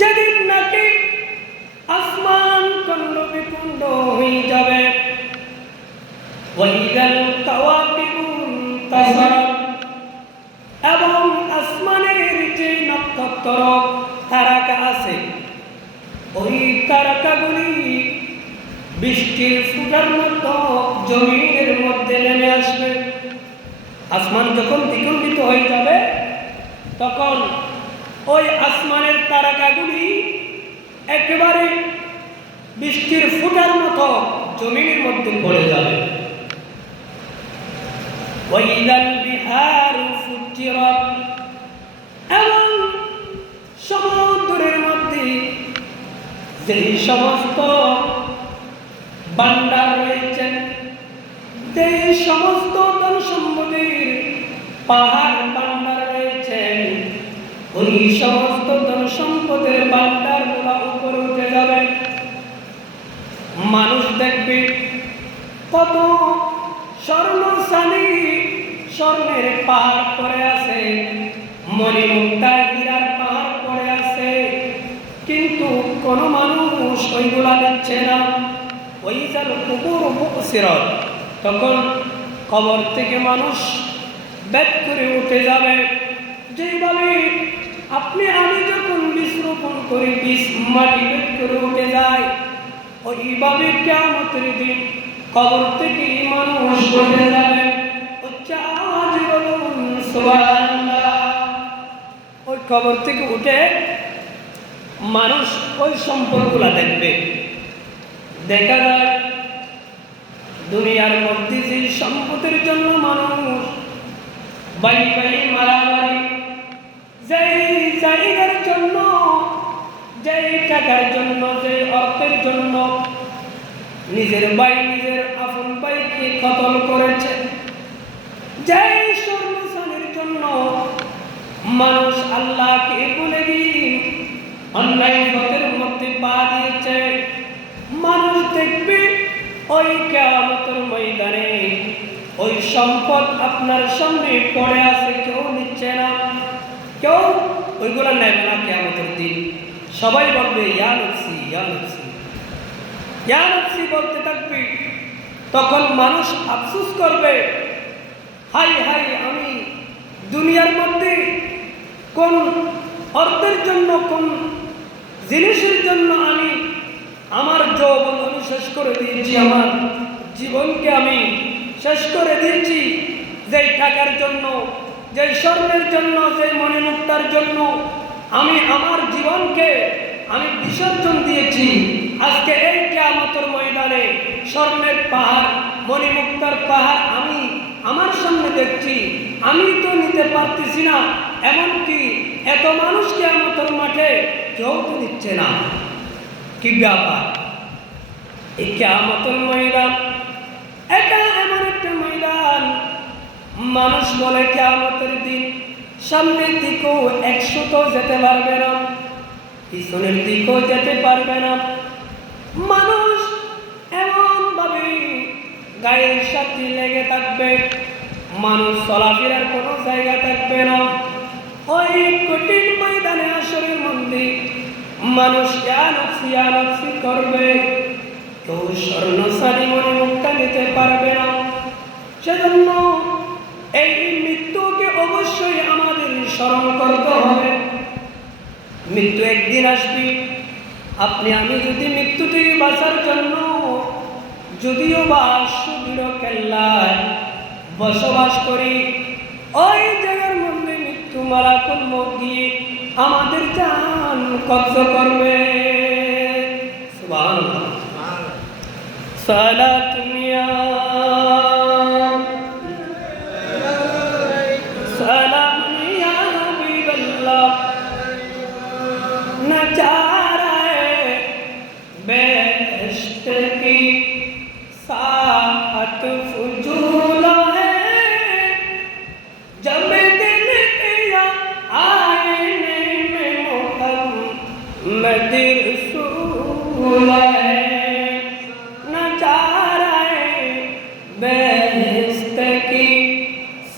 যেদিন নাকি আসমান খণ্ড বিখণ্ড হয়ে যাবে, ওয়াইদাল কাওয়াকিবু ইনতাসারাত, এবং আসমানের যে নক্ষত্র তারকা আছে ওই তারকাগুলি বৃষ্টির ফুটার মতো জমিনের মধ্যে নেমে আসবে। আসমান যখন দ্বিখণ্ডিত হয়ে যাবে তখন ওই আসমানের তারকাগুলি একেবারে বৃষ্টির ফুটার মতো জমিনের মধ্যে পড়ে যাবে। ওয়াইদাল বিহারু ফুজ্জিরাত, এবং সমুদ্রের মধ্যে যে সমস্ত ভান্ডার রয়েছে, যে সমস্ত ধন সম্পদের পাহাড় ভান্ডার রয়েছে, ওই সমস্ত ধন সম্পদের ভান্ডার গুলা উপরে উঠে যাবে। মানুষ দেখবে কত স্বর্ণশালী স্বর্ণের পাহাড় পড়ে আছে, মণিমুক্তা হীরার পাহাড় পড়ে আছে, কিন্তু কোন মানুষ ওইগুলা দিচ্ছে না। ওয়াইযাল কুবুরু বুসিরাত, তখন কবর থেকে মানুষ বের করে উঠে যাবে। যেভাবে আপনি আমি যখন বীজ রোপণ করি, বীজ মাটি বের করে উঠে যায়, ওইভাবে কিয়ামতের দিন কবর থেকে মানুষ উঠে যাবে। আওয়াজ বলুন সুবহানাল্লাহ। ওই কবর থেকে উঠে মানুষ ওই সম্পদগুলা দেখবে। দেখা যায় দুনিয়ার মধ্যে যে সম্পদের জন্য মানুষ বাই মারামারি, যেই জায়গার জন্য, যেই টাকার জন্য, যেই অর্থের জন্য নিজের ভাই নিজের আপন ভাইকে কতল করেছে, যেই স্বর্ণশালীর জন্য মানুষ আল্লাহকে ভুলে গিয়ে অন্যায় পথের মধ্যে পা দিয়েছে, মানুষ দেখবে ওই কিয়ামতের ময়দানে ওই সম্পদ আপনার সামনে পড়ে আছে, কেউ নিচ্ছে না, কেউ ওইগুলো নেবে না। কিয়ামতের দিন সবাই বলবে ইয়া নফসি ইয়া নফসি ইয়া নফসি বলতে থাকবে। তখন মানুষ আফসোস করবে, হাই হাই, আমি দুনিয়ার মধ্যে কোন অর্থের জন্য, কোন জিনিসের জন্য আমি আমার যৌবন আমি শেষ করে দিয়েছি, আমার জীবনকে আমি শেষ করে দিয়েছি, যেই টাকার জন্য, যেই স্বর্ণের জন্য, যেই মণিমুক্তার জন্য আমি আমার জীবনকে আমি বিসর্জন দিয়েছি। আজকে এই কিয়ামতের ময়দানে স্বর্ণের পাহাড়, মণিমুক্তার পাহাড় আমি আমার সামনে দেখছি, আমি তো নিতে পারতেছি না, এমনকি এত মানুষ কিয়ামতের মাঠে কেউ তো নিচ্ছে না। কি ব্যাপার? এই কিয়ামতের ময়দান এটা এমন একটা ময়দান, মানুষ বলে কিয়ামতের দিন সামনের দিকেও 100 তো যেতে পারবে না, পিছনের দিকেও যেতে পারবে না। মানুষ এমন ভাবে গায়ের সাথে লেগে থাকবে, মানুষ চলাফেরার কোনো জায়গা থাকবে না। ওই কঠিন ময়দানে হাসরের মধ্যে মানুষ ইয়া নফসি করবে, কেউ স্বর্ণশালী মণিমুক্তা নিতে পারবে না। সেজন্য এই মৃত্যুকে অবশ্যই আমাদের স্মরণ করতে হবে। মৃত্যু একদিন আসবে। আপনি আমি যদি মৃত্যু থেকে বাঁচার জন্য যদিও বা সুদৃঢ় কেল্লায় বসবাস করি, ওই জায়গার মধ্যে মৃত্যু মালাকুল মউত গিয়ে আমাদের জান কব্জা করবে। সুবহানাল্লাহ। সালাতুন ইয়া সালাম ইয়া হাবিবাল্লাহ, नजारा बेहश्त की साहत फजूल है, जब दिल किया आईने में मुहम्मद रसूल है, नजारा बेहश्त की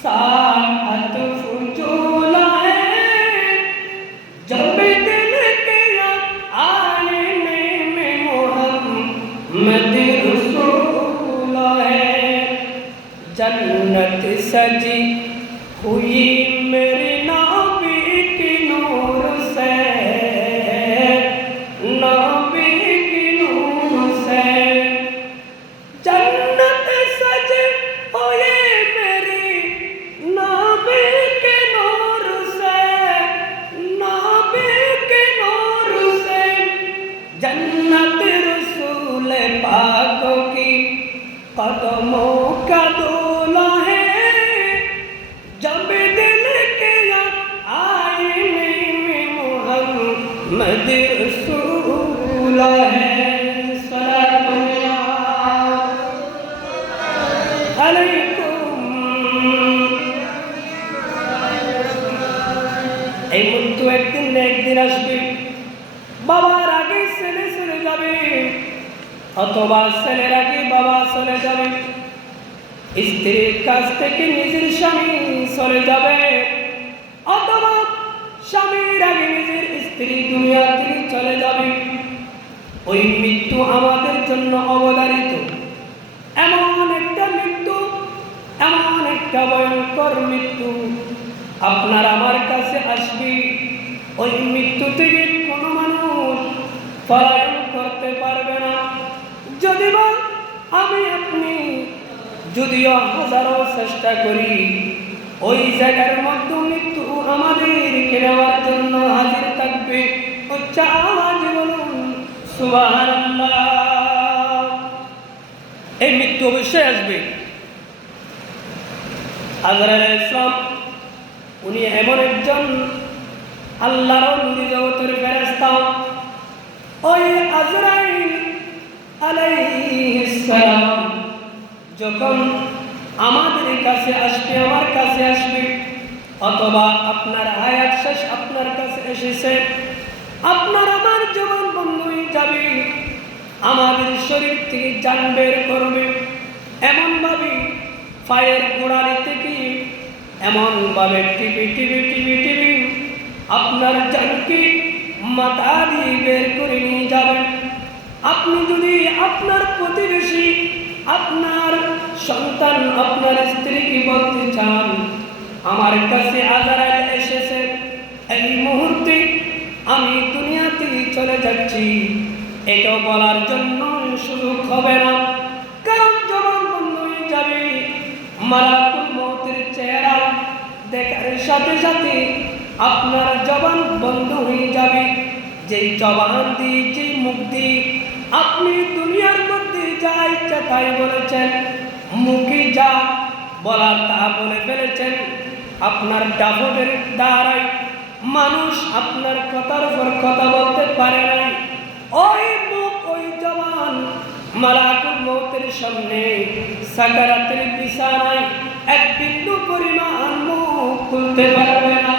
साहत फजूल है, जब दिल किया सजी हुई मेरी नाबी की नूर से, नाबी की नूर से जन्नत सजी हुई मेरी नाबी के नूर से, नाबी के नूर से जन्नत रसूल पाकों की कदमों का दूल्हा है, जब दिल के आईने में मोहम्मद रसूल है। सल्लल्लाहु अलैकुम। এই মৃত্যু একদিন না একদিন আসবে। বাবার আগে ছেলে চলে যাবে, অথবা ছেলের আগে বাবা চলে যাবে, স্ত্রীর কাছ থেকে নিজের স্বামী চলে যাবে, অথবা স্বামীর আগে নিজের স্ত্রী দুনিয়া থেকে চলে যাবে। ওই মৃত্যু আমাদের জন্য অবধারিত। এমন একটা মৃত্যু, এমন একটা ভয়ঙ্কর মৃত্যু আপনার আমার কাছে আসবে। ওই মৃত্যু থেকে কোনো মানুষ পলায়ন করতে পারবে না। যদি বা আমি আপনি যদিও হাজারো চেষ্টা করি, ওই জায়গার মধ্যে মৃত্যু আমাদেরকে নেওয়ার জন্য হাজির থাকবে। উচ্চ আওয়াজে বলুন সুবহানাল্লাহ। এই মৃত্যু অবশ্যই আসবে। আজরাইল আলাইহিস সালাম উনি এমন একজন আল্লাহর নূর জগতের ফেরেশতা। ওই আজরাইল আলাইহিস সালাম যখন আমাদের কাছে আসবে, আমার কাছে আসবে, অথবা আপনার হায়াত শেষ আপনার কাছে এসেছে, আপনার আমার জীবন বন্ধ হয়ে যাবে, আমাদের শরীর থেকে জান বের করবে, এমনভাবে পায়ের গোড়ালি থেকে এমনভাবে টিপি টিপি টিপি টিপি আপনার জানকে মাথা দিয়ে বের করে নিয়ে যাবেন। আপনি যদি আপনার প্রতিবেশী, আপনার সন্তান, আপনার স্ত্রীকে বলতে চান আমার কাছে আজরাইল এসেছে, এই মুহূর্তে আমি দুনিয়া থেকে চলে যাচ্ছি, এটা বলার জন্য সুযোগ হবে না, কারণ জবান বন্ধ হয়ে যাবে। মালাকুল মউতের চেহারা দেখার সাথে সাথে আপনার জবান বন্ধ হয়ে যাবে। যেই জবান দিয়ে, যেই মুখ দিয়ে আপনি দুনিয়ার মধ্যে যা ইচ্ছা তাই বলেছেন, মুখে যা বলার তা বলে ফেলেছেন, আপনার দাপটের দ্বারাই মানুষ আপনার কথার উপর কথা বলতে পারে নাই। ওই মুখ, ওই জবান মালাকুল মউতের সামনে সাকারাতের বিছানায় এক বিন্দু পরিমাণ মুখ খুলতে পারবে না।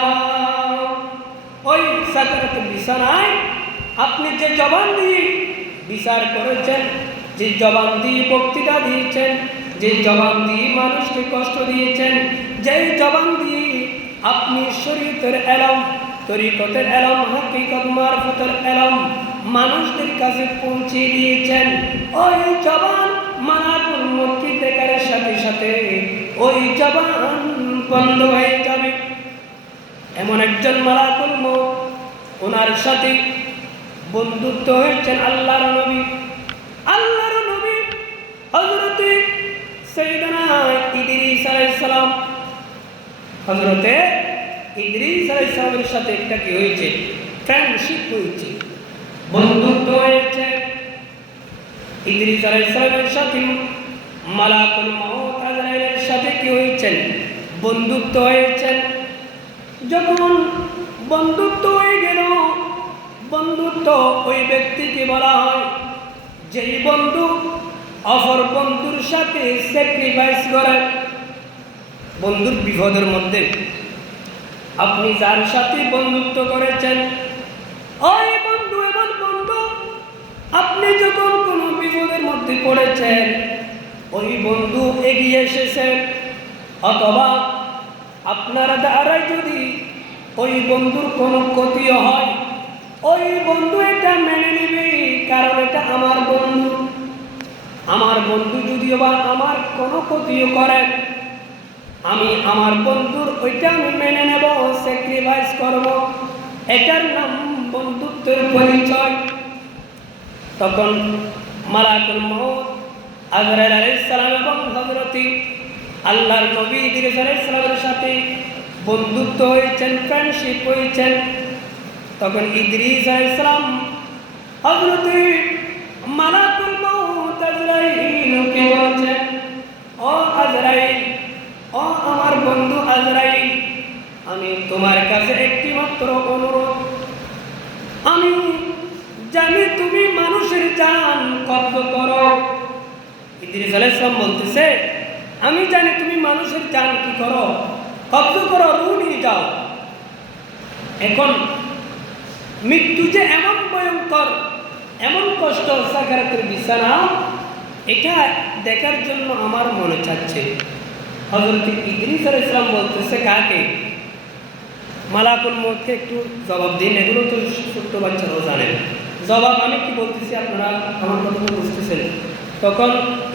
ওই সাকারাতের বিছানায় আপনি যে জবান দিয়ে বিচার করেছেন, যে জবান দিয়ে বক্তৃতা দিয়েছেন, যে জবান দিয়ে মানুষকে কষ্ট দিয়েছেন, যেই জবান দিয়ে আপনি শরীয়তের এলম, তরিকতের এলম, হাকিকত মারফতের এলম মানুষদের কাছে পৌঁছে দিয়েছেন, ওই জবান মালাকুল মউতকে দেখার সাথে সাথে ওই জবান বন্ধ হয়ে যাবে। এমন একজন মালাকুল মউত, ওনার সাথে বন্ধুত্ব হয়েছেন আল্লাহর নবী। আল্লাহর নবী হযরতে সাইয়েদনা ইদ্রিস আলাইহিস সালাম, হযরতে ইদ্রিস আলাইহিস সালামের সাথে একটা কি হয়েছে? ফ্রেন্ডশিপ হয়েছে, বন্ধুত্ব হয়েছে। ইদ্রিস আলাইহিস সালামের সাথে মালাকুল মউত আজরাইলের সাথে কি হয়েছেন? বন্ধুত্ব হয়েছেন। যখন বন্ধুত্ব হয়ে গেল, বন্ধুত্ব ওই ব্যক্তিকে বলা হয় যেই বন্ধু অপর বন্ধুর সাথে স্যাক্রিফাইস করে। বন্ধুর বিপদের মধ্যে আপনি যার সাথে বন্ধুত্ব করেছেন, ওই বন্ধু এমন বন্ধু, আপনি যখন কোনো বিপদের মধ্যে পড়েছেন ওই বন্ধু এগিয়ে এসেছে, অথবা আপনার দ্বারাই যদি ওই বন্ধুর কোনো ক্ষতিও হয়, ওই বন্ধু এটা মেনে নেবে, কারণ এটা আমার বন্ধু। আমার বন্ধু যদিও বা আমার কোনো ক্ষতিও করে, আমি আমার বন্ধুর ওইটা আমি মেনে নেব, স্যাক্রিফাইস করব, এটার নাম বন্ধুত্বের পরিচয়। তখন মালাকুল মউত আজরাইল আলাইহিস সালাম এবং হযরতি আল্লাহর নবী ইদ্রিস আলাইহিস সালামের সাথে বন্ধুত্ব হয়েছেন, ফ্রেন্ডশিপ হয়েছেন। তখন ইদ্রিস আলাইহিস সালাম হযরতি মালাকুল মউত আজরাইলকে বলেছেন, ও আজরাইল, ও আমার বন্ধু আজরাইল, আমি তোমার কাছে একটি মাত্র অনুরোধ। আমি জানি তুমি মানুষের জান কব্জ করো। ইদ্রিস আলাইহিস সালাম বলতেছে, আমি জানি তুমি মানুষের জান কি করো, কব্জ করো, রূহ নিয়ে যাও। এখন মৃত্যু যে এমন ভয়ঙ্কর, এমন কষ্ট, সাকারাতের বিছানা, এটা দেখার জন্য আমার মনে চাচ্ছে। হযরত ইদ্রিস আলাইহিস সালাম বলতেছে, কাকে? মালাকুল মউতকে একটু জবাব দিন, এগুলো তো ছোট্ট বাচ্চারাও জানেন। জবাব আমি কি বলতেছি আপনারা আমার কথা বুঝতেছেন? তখন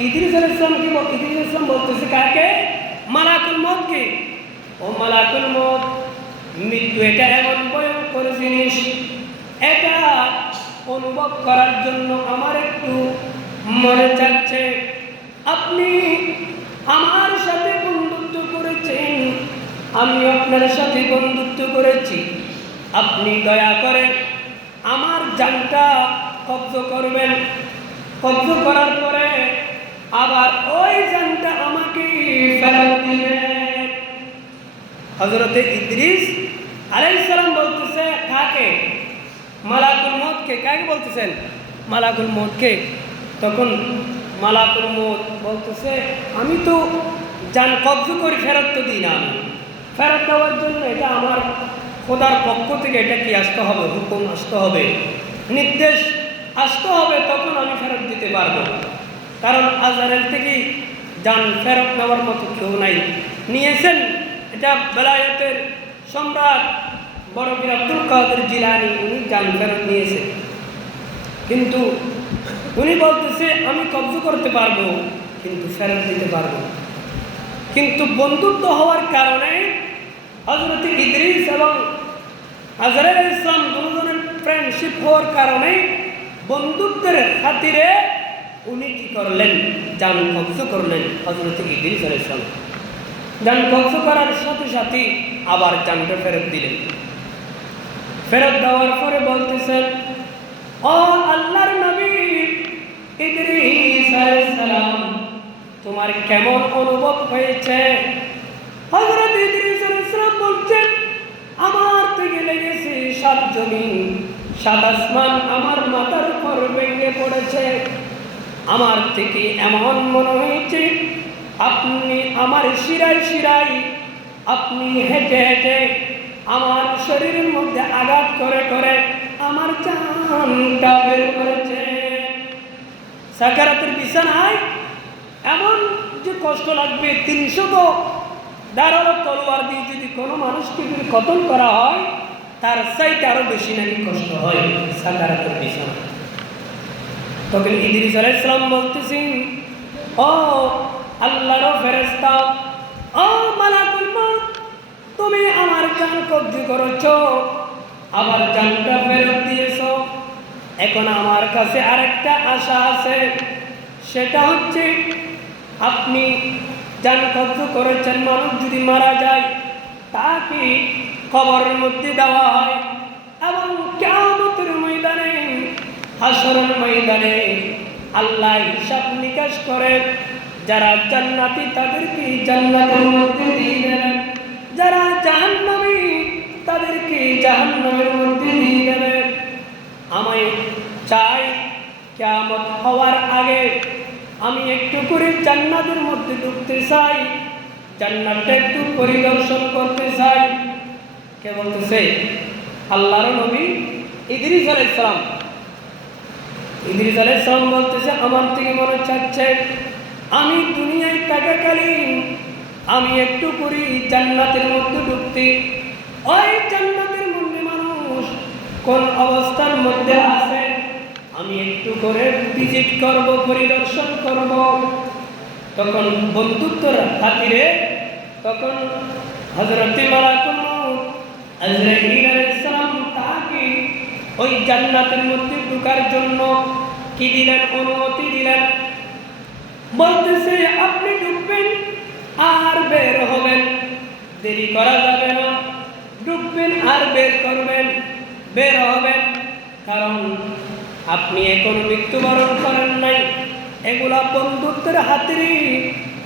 ইদ্রিস আলাইহিস সালাম বলতেছে, কাকে? মালাকুল মউতকে। ও মালাকুল মউত, মৃত্যু এটা এমন ভয়ঙ্কর জিনিস, এটা অনুভব করার জন্য আমার একটু মনে চাচ্ছে। আপনি আমার সাথে বন্ধুত্ব করেছেন, আমি আপনার সাথে বন্ধুত্ব করেছি, আপনি দয়া করে আমার জানটা কব্জ করবেন। কব্জ করার পরে আবার ওই জানটা আমাকে ফেরত দিবেন। হযরতে ইদ্রিস আলাইহিস সালাম বলতেছে, কাকে? মালাকুল মউতকে। কাকে বলতেছেন? মালাকুল মউতকে। তখন মালাকুল মউত বলতেছে, আমি তো জান কব্জ করি, ফেরত তো দিই না। আমি ফেরত দেওয়ার জন্য এটা আমার খোদার পক্ষ থেকে এটা কি আসতে হবে, হুকুম আসতে হবে, নির্দেশ আসতে হবে, তখন আমি ফেরত দিতে পারবো। কারণ আজরাইল থেকে জান ফেরত নেওয়ার মতো কেউ নাই। নিয়েছেন এটা বেলায়েতের সম্রাট বড় পীর আব্দুল কাদের জিলানী, উনি জান ফেরত নিয়েছেন। কিন্তু উনি বলতেছে, আমি কব্জ করতে পারবো কিন্তু ফেরত দিতে পারবো। কিন্তু বন্ধুত্ব হওয়ার কারণে হযরত ইদ্রিস এবং আজরাইল আলাইহিস সালাম দুজনের ফ্রেন্ডশিপ হওয়ার কারণে, বন্ধুত্বের খাতিরে উনি কি করলেন? জান কব্জ করলেন। হযরত ইদ্রিস আলাইহিস সালাম জান কব্জ করার সাথে সাথে আবার জানটা ফেরত দিলেন। ফেরত দেওয়ার পরে বলতেছেন, ও আল্লাহর নবী ইদ্রিস আলাইহিস সালাম, তোমার কেমন অনুভব হয়েছে? হযরত ইদ্রিস আলাইহিস সালাম বলছেন, আমার থেকে লেগেছে 7 জমিন 7 আসমান, আমার মাথার উপর ভেঙে পড়েছে। আমার থেকে এমন মনে হয়েছে আপনি আমার শিরায় শিরায় আপনি হেঁটে হেঁটে আমার শরীরের মধ্যে আঘাত করে করে আমার জানটা বের করেছে। সাকারাতের বিছানায় এমন যে কষ্ট লাগবে, 300 ধারালো তলোয়ার দিয়ে যদি কোনো মানুষকে যদি কতল করা হয়, তার চাইতে আরো বেশি নাকি কষ্ট হয় সাকারাতের বিছানা। তখন ইদ্রিস আলাইহিস সালাম বলতেছেন, ও আল্লাহর ফেরেশতা, ও মালাকুল মউত, তুমি আমার জান কব্জ করেছো, আবার জানটা ফেরত দিয়েছো। এখন আমার কাছে আরেকটা আশা আছে, সেটা হচ্ছে আপনি জান কব্জ করেছেন, মানুষ যদি মারা যায় তাকে কবরের মধ্যে দেওয়া হয় এবং কিয়ামতের ময়দানে, হাসরের ময়দানে আল্লাহ হিসাব নিকাশ করে, যারা জান্নাতি তাদেরকে জান্নাতের মধ্যে দিয়ে দেবেন, যারা জাহান্নামী তাদেরকে জাহান্নামের মধ্যে দিয়ে দেবেন। আমি চাই কিয়ামত হওয়ার আগে আমি একটু করে জান্নাতের মধ্যে ঢুকতে চাই, জান্নাতটা একটু পরিদর্শন করতে চাই। কে বলতেছে? আল্লাহর নবী ইদ্রিস আলাইহিস সালাম। ইদ্রিস আলাইহিস সালাম বলতেছে, আমার থেকে মনে চাচ্ছে আমি দুনিয়ায় থাকাকালীন আমি একটু করে জান্নাতের মধ্যে ঢুকতে, ওই জান্নাতের মধ্যে মানুষ কোন অবস্থার মধ্যে আছে আমি একটু করে ভিজিট করব, পরিদর্শন করব। তখন বন্ধুত্বের খাতিরে তখন হযরত মালাকুল মউত আজরাইল আলাইহিস সালাম তাকে ওই জান্নাতের মধ্যে ঢোকার জন্য কি দিলেন, অনুমতি দিলেন। বলতেছে আপনি ঢুকবেন আর বের হবেন, দেরি করা যাবে না, ঢুকবেন আর বের হবেন, কারণ আপনি এখন মৃত্যুবরণ করেন নাই, এগুলা বন্ধুত্বের হাতেরই,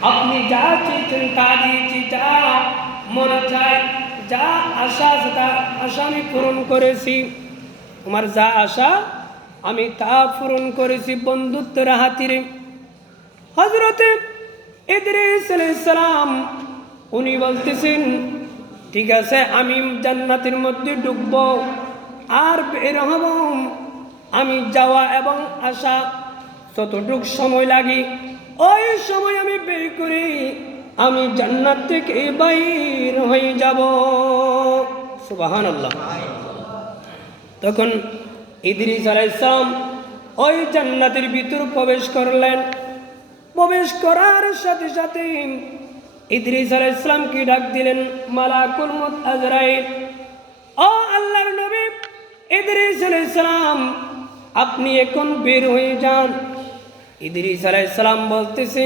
আপনি যা চেয়েছেন তা দিয়েছি, যা মনে চায়, যা আশা তা আশা আমি পূরণ করেছি, তোমার যা আশা আমি তা পূরণ করেছি বন্ধুত্বের হাতিরে। হযরতে ইদ্রিস আলাইহিস সালাম উনি বলতেছেন ঠিক আছে আমি জান্নাতের মধ্যে ঢুকব আর বের হব, আমি যাওয়া এবং আসা যতটুক সময় লাগে ওই সময় আমি বের করি, আমি জান্নাত থেকে বাইর হয়ে যাব। সুবহানাল্লাহ। তখন ইদ্রিস আলাইহিস সালাম ওই জান্নাতের ভিতর প্রবেশ করলেন। প্রবেশ করার সাথে সাথে ইদ্রিস আলাইহিস সালামকে ডাক দিলেন মালাকুল মউত আজরাইল। ও আল্লাহর নবী ইদ্রিস আলাইহিস সালাম, আপনি এখন বের হয়ে যান। ইদ্রিস আলাইহিস সালাম বলতেছে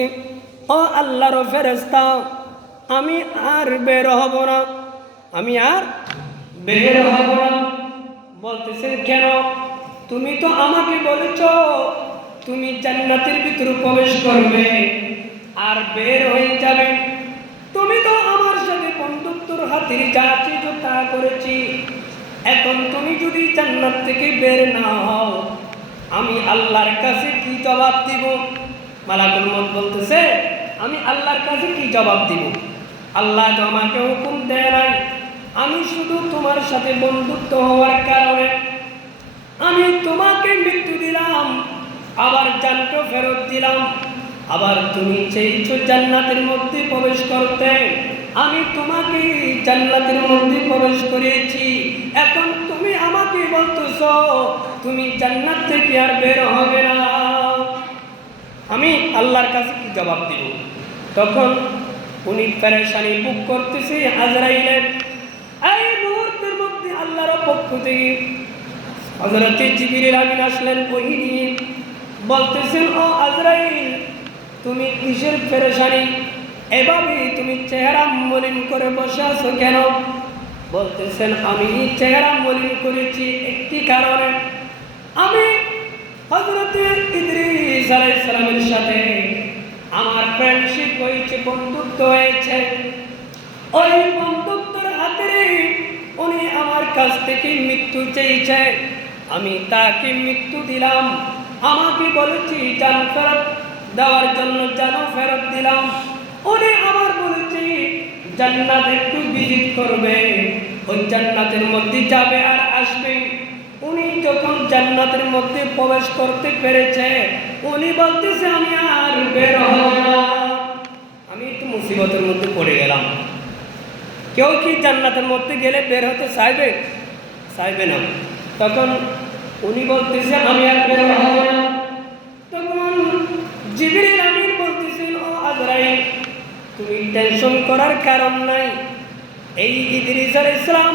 ও আল্লাহর ফেরেশতা, আমি আর বের হব না, আমি আর বের হব না। বলতেছেন কেন? তুমি তো আমাকে বলেছো তুমি জান্নাতের ভিতরে প্রবেশ করবে আর বের হয়ে যাবে, তুমি তো আমার সাথে বন্ধুত্বর হাতির যা চেয়েছো তা করেছি, এখন তুমি যদি জান্নাত থেকে বের না হও আমি আল্লাহর কাছে কি জবাব দিব? মালাকুল মউত বলতেছে আমি আল্লাহর কাছে কি জবাব দিব? আল্লাহ তো আমাকে হুকুম দেয় নাই, আমি শুধু তোমার সাথে বন্ধুত্ব হওয়ার কারণে আমি তোমাকে মৃত্যু দিলাম, আবার জানটো ফেরত দিলাম, আবার তুমি চেয়েছো জান্নাতের মধ্যে প্রবেশ করতে, আমি তোমাকে জান্নাতের মধ্যে প্রবেশ করিয়েছি, এখন তুমি আমাকে বলতেছো তুমি জান্নাত থেকে আর বের হবে না, আমি আল্লাহর কাছে কি জবাব দিব? তখন উনি পেরেশানি বুক করতেছে আজরাইলের। এই মুহূর্তের মধ্যে আল্লাহর পক্ষ থেকে হযরত জিবরিল আমিন আসলেন ওহী নিয়ে, বলতেছেন ও আজরাইল তুমি কিসের পেরেশানি, এভাবে তুমি চেহারা মলিন করে বসে আছো কেন? বলতেছেন আমি চেহারা মলিন করেছি একটি কারণে, আমি হযরত ইদ্রিস আলাইহিস সালামের সাথে আমার ফ্রেন্ডশিপ হয়েছে, বন্ধুত্ব হয়েছে, ওই বন্ধুত্বের হাতে উনি আমার কাছ থেকে মৃত্যু চেয়েছে, আমি তাকে মৃত্যু দিলাম, আমাকে বলেছি জান ফেরত দেওয়ার জন্য জান ফেরত দিলাম, উনি আবার বলেছি জান্নাত একটু ভিজিট করবে, ওই জান্নাতের মধ্যে যাবে আর আসবে। উনি যখন জান্নাতের মধ্যে প্রবেশ করতে পেরেছে উনি বলতেছে আমি আর বের হব না, আমি একটু মুসিবতের মধ্যে পড়ে গেলাম। কেউ কি জান্নাতের মধ্যে গেলে বের হতে চাইবে না। তখন উনি বলতেছে আমি আর বের হব না। তখন জিবরিল আমিন বলতেছেন ও আজরাইল তুমি টেনশন করার কারণ নাই, এই ইদ্রিস আলাইহিস সালাম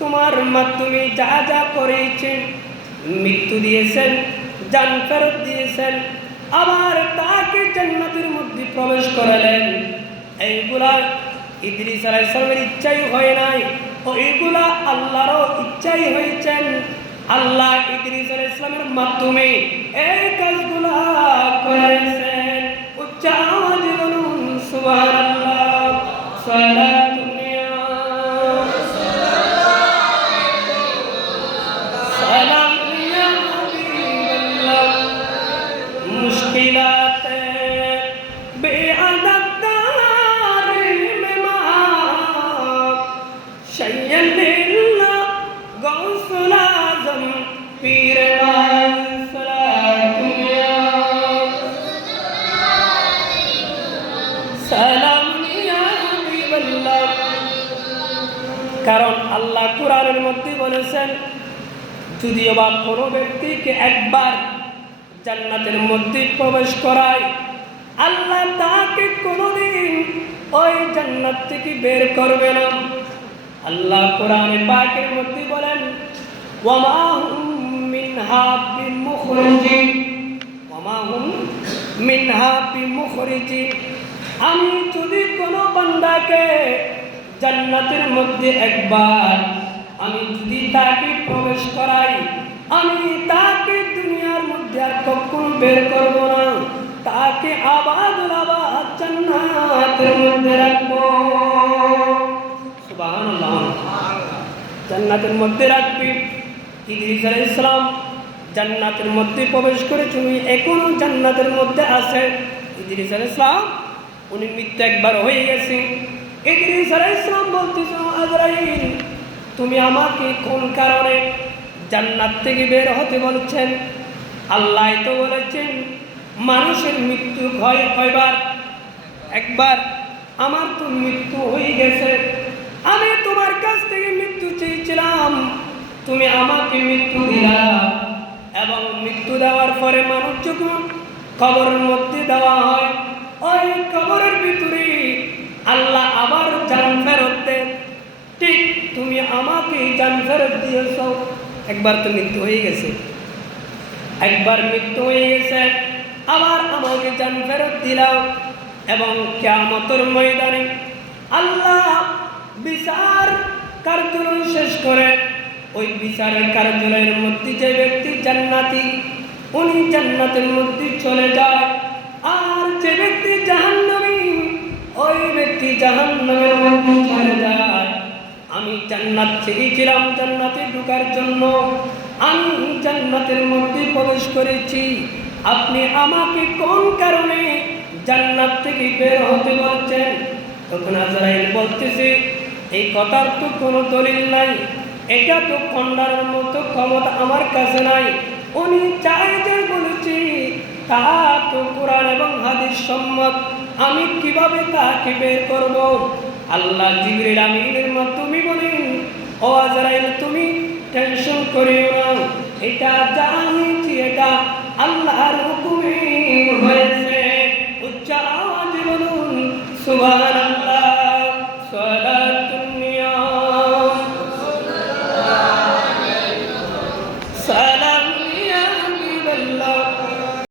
তোমার মাধ্যমে যা যা করেছেন, মৃত্যু দিয়েছেন, জান ফেরত দিয়েছেন, আবার তাকে জান্নাতের মধ্যে প্রবেশ করালেন, এইগুলা ইদ্রিস আলাইহিস সালামের ইচ্ছাই হয় নাই, ওইগুলা আল্লাহরও ইচ্ছাই হয়েছেন। আল্লাহ ইদ্রিস আলাইহিস সালামের মাধ্যমে এই কাজগুলা করেছেন। উচ্চ আওয়াজে বলুন সুবহানাল্লাহ। সালাতুন কারণ আল্লাহ কুরআনের মধ্যে বলেছেন যদিও বা কোনো ব্যক্তিকে একবার জান্নাতের মধ্যে প্রবেশ করায় আল্লাহ তাকে কোনোদিন ওই জান্নাত থেকে বের করবে না। আল্লাহ কোরআনে পাকের মধ্যে বলেন, ওয়ামা হুম মিনহা বিমুখরিজিন, ওয়ামা হুম মিনহা বিমুখরিজিন। আমি যদি কোনো বান্দাকে জান্নাতের মধ্যে একবার আমি যদি তাকে প্রবেশ করাই, আমি তাকে দুনিয়ার মধ্যে আর কখনো বের করব না, তাকে আবাদ জান্নাতের মধ্যে রাখবো। সুবহানাল্লাহ। জান্নাতের মধ্যে রাখবি। ইদ্রিস আলাইহিস সালাম জান্নাতের মধ্যে প্রবেশ করেছেন, এখনো জান্নাতের মধ্যে আছে। ইদ্রিস আলাইহিস সালাম উনি মৃত্যু একবার হয়ে গেছে। ইদ্রিস আলাইহিস সালাম বলতেছেন, আজরাইল তুমি আমাকে কোন কারণে জান্নাত থেকে বের হতে বলছেন? আল্লাহ তো বলেছেন মানুষের মৃত্যু হয় কয়বার? একবার। আমার তো মৃত্যু হয়ে গেছে, আমি তোমার কাছ থেকে মৃত্যু চেয়েছিলাম, তুমি আমাকে মৃত্যু দিলা। এবং মৃত্যু দেওয়ার পরে মানুষ যখন কবরের মধ্যে দেওয়া হয়, ওই কবরের ভিতরে আল্লাহ আবার জান ফেরত দেন। ঠিক তুমি আমাকে জান ফেরত দিয়েছ। একবার তো মৃত্যু হয়ে গেছে, একবার মৃত্যু হয়ে গেছে, আবার আমাকে জান ফেরত দিলাম। এবং কিয়ামতের ময়দানে আল্লাহ বিচার কার্যালয় শেষ করে ওই বিচারের কার্যালয়ের মধ্যে যে ব্যক্তি জান্নাতি, উনি জান্নাতের মধ্যে চলে যায়। আর যে ব্যক্তি জাহান্নামী, ওই ব্যক্তি জাহান্নামের মধ্যে চলে যায়। আমি জান্নাত চেয়েছিলাম জান্নাতে ঢোকার জন্য, আমি জান্নাতের মধ্যে প্রবেশ করেছি, আপনি আমাকে কোন কারণে জান্নাত থেকে বের হতে বলছেন? তখন আজরাইল বলতেছে, এই কথার তো কোনো দলিল নাই, এটা তো খণ্ডার মতো ক্ষমতা আমার কাছে নাই। উনি চাই যে বলেছি তা তো কোরআন এবং হাদিস সম্মত, আমি কিভাবে তাকে বের করব? আল্লাহ জিবরিল আমিনের মাধ্যমে বলেন, ও আজরাইল তুমি টেনশন করিও না, এটা জানিছি, এটা আল্লাহর হুকুমে